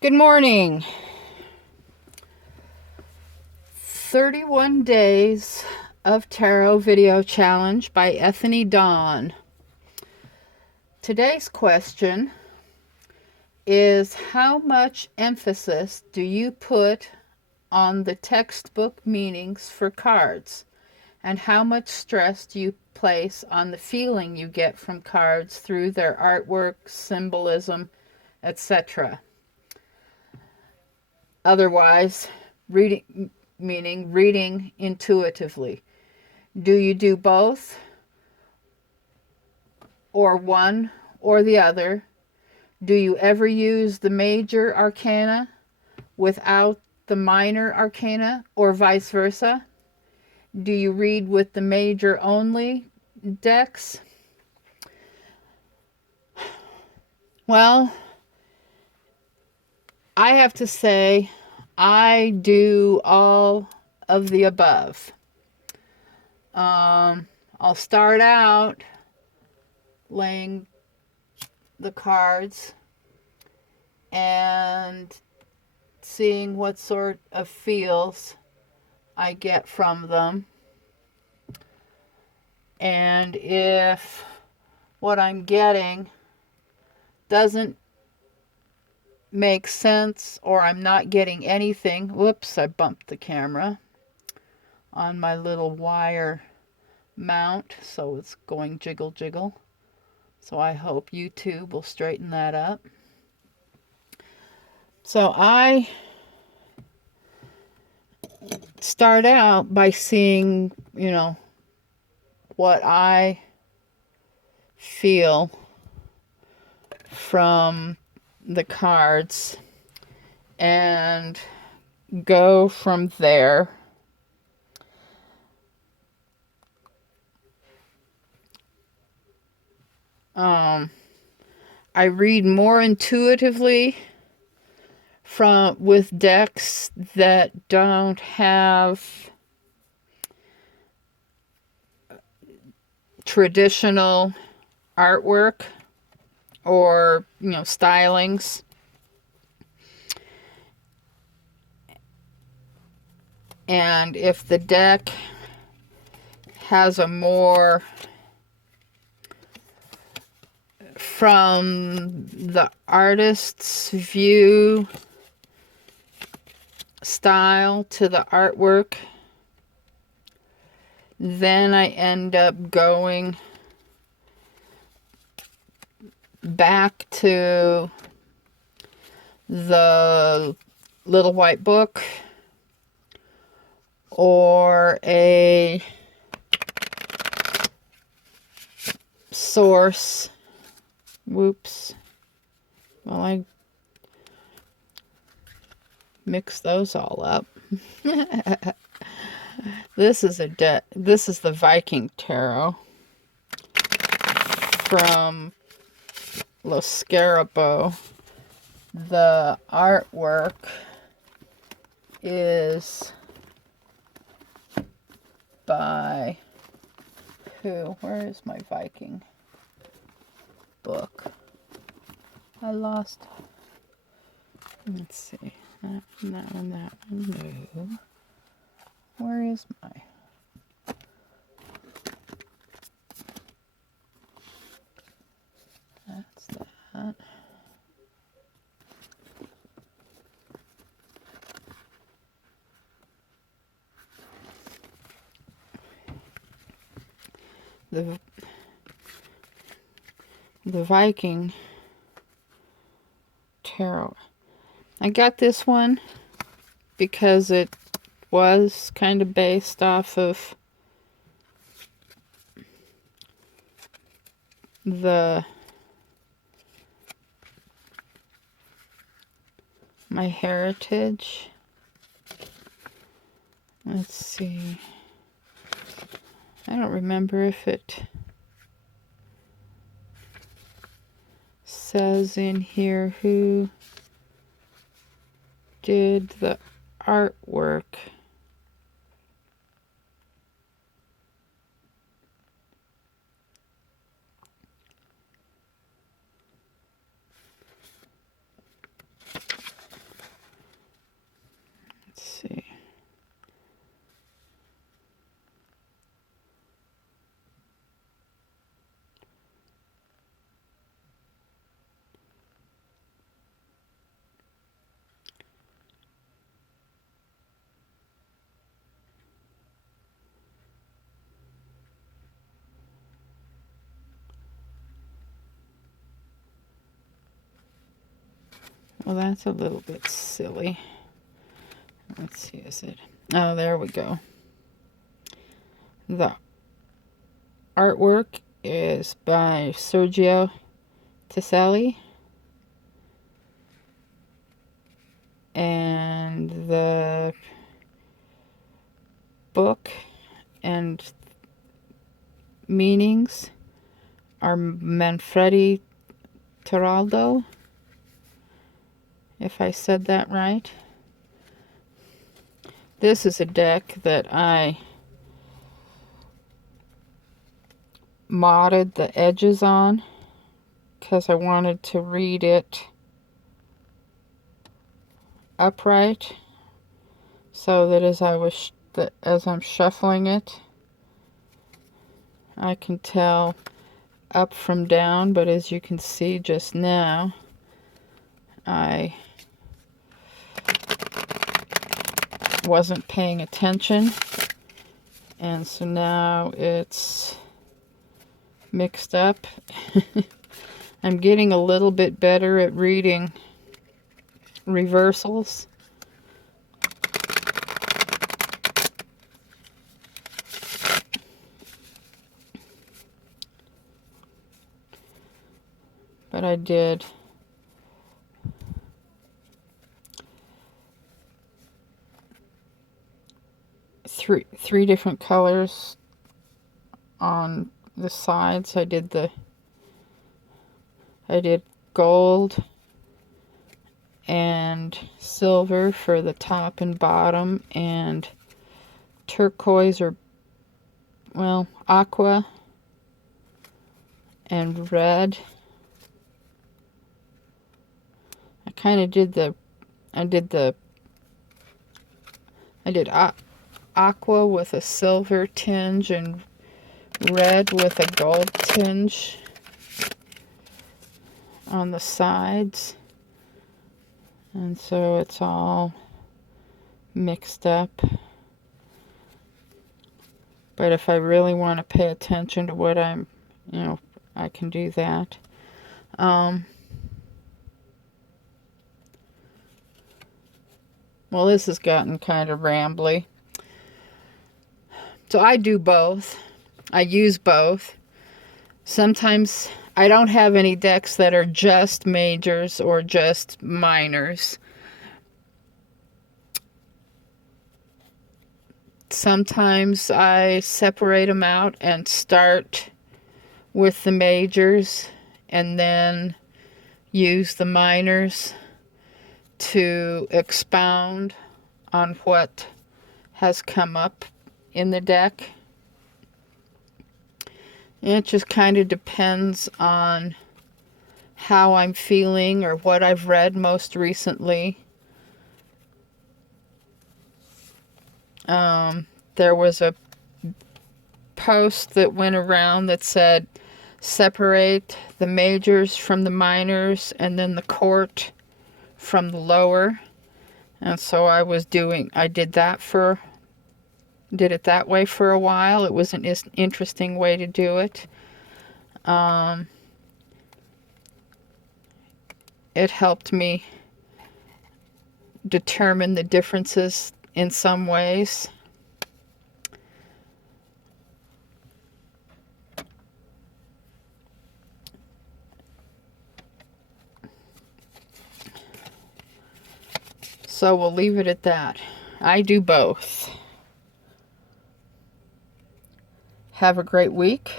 Good morning. 31 Days of Tarot Video Challenge by Ethonydawn. Today's question is, how much emphasis do you put on the textbook meanings for cards? And how much stress do you place on the feeling you get from cards through their artwork, symbolism, etc.? Otherwise, meaning reading intuitively. Do you do both, or one or the other? Do you ever use the Major Arcana without the Minor Arcana, or vice versa? Do you read with the Major only decks? Well, I have to say I do all of the above. I'll start out laying the cards and seeing what sort of feels I get from them. And if what I'm getting doesn't make sense, or I'm not getting anything, whoops, I bumped the camera on my little wire mount, so it's going jiggle jiggle. So I hope YouTube will straighten that up. So I start out by seeing, what I feel from the cards and go from there. I read more intuitively with decks that don't have traditional artwork or stylings. And if the deck has a more from the artist's view style to the artwork, then I end up going back to the little white book or a source. Whoops. Well, I mixed those all up. This is the Viking Tarot from Lo Scarabo. The artwork is by who? Where is my Viking book? I lost. Let's see. That one. No. Where is my? That's that. The Viking Tarot. I got this one because it was kind of based off of my heritage. Let's see. I don't remember if it says in here who did the artwork. Well, that's a little bit silly. Let's see, is it? Oh, there we go. The artwork is by Sergio Tiselli. And the book and meanings are Manfredi Tiraldo, if I said that right. This is a deck that I modded the edges on because I wanted to read it upright, so that as I'm shuffling it, I can tell up from down. But as you can see just now, I wasn't paying attention, and so now it's mixed up. I'm getting a little bit better at reading reversals. But I did three different colors on the sides. I did gold and silver for the top and bottom, and turquoise, or well, aqua and red. I kind of did aqua with a silver tinge and red with a gold tinge on the sides. And so it's all mixed up. But if I really want to pay attention to what I can do that. Well, this has gotten kind of rambly. So I do both. I use both. Sometimes I don't have any decks that are just majors or just minors. Sometimes I separate them out and start with the majors and then use the minors to expound on what has come up in the deck. It just kind of depends on how I'm feeling or what I've read most recently. There was a post that went around that said separate the majors from the minors and then the court from the lower. And so I did it that way for a while. It was an interesting way to do it. It helped me determine the differences in some ways. So we'll leave it at that. I do both. Have a great week.